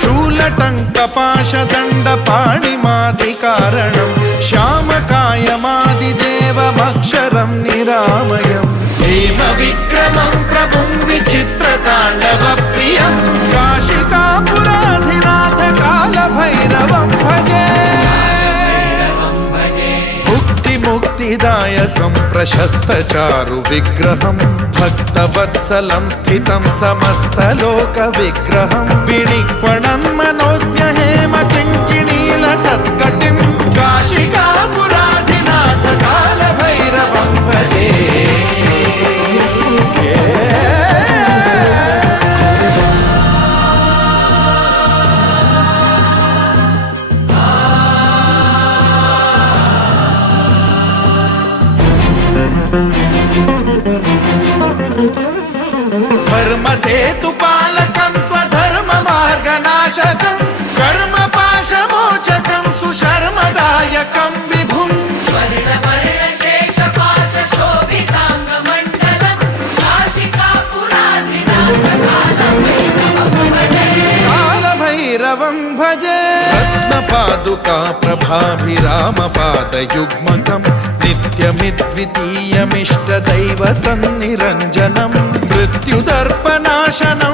शूलटङ्कपाशदण्डपाणिमादिकारणं श्यामकायमादिदेवमक्षरं निरामयं हेमविक्रमं प्रभुं विचित्रताण्डवप्रियं काशिकापुराधिनाथ कालभैरवं भजे मुक्तिदायकं प्रशस्तचारु विग्रहं भक्तवत्सलं स्थितं समस्तलोकविग्रहं विनिक्वणं मनोज्ञहेम किङ्किणीलसत्कटिं काशिकापुराधिनाथ कालभैरवं भजे धर्मसेतुपालकं त्वधर्ममार्गनाशकं कर्मपाशमोचकं सुशर्मदायकं विभुं कालभैरवं भजे रत्नपादुका प्रभाभिरामपादयुग्मकं नित्यमिद्वितीयमिष्टदैवतं निरञ्जनं मृत्युदर्पनाशनं